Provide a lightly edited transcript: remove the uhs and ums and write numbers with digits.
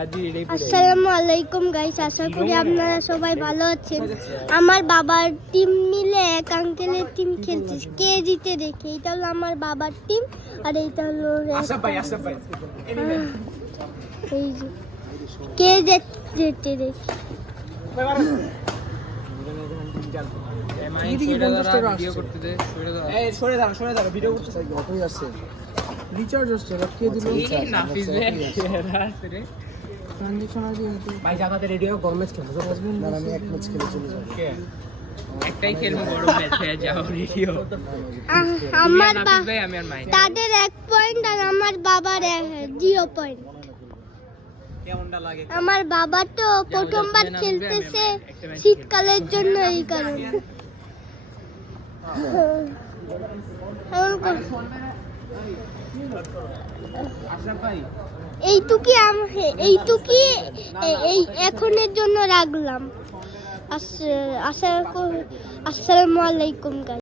আসসালামু আলাইকুম গাইস, আশা করি আপনারা সবাই ভালো আছেন। আমার বাবার টিম মিলে এক আঙ্কেলের টিম খেলছে, কে জিতে দেখে। এটা হলো আমার বাবার টিম আর এইটা হলো এই যে কে জিতে দেখে। ভাই জামাতে রেডিও গরমেজ খেলবো না, আমি এক ম্যাচ খেলে চলে যাব। একটাই খেলবো বড় ম্যাচ হয়ে যাও রেডিও। আমার ভাই আমি আর মাইনা তাদের 1 পয়েন্ট আর আমার বাবার 0 পয়েন্ট। কেমনটা লাগে? আমার বাবা তো প্রথমবার খেলতেছে শীতকালের জন্য, এই কারণে এইটুকি এই এখনের জন্য রাখলাম। আসসালামু আলাইকুম গাইস।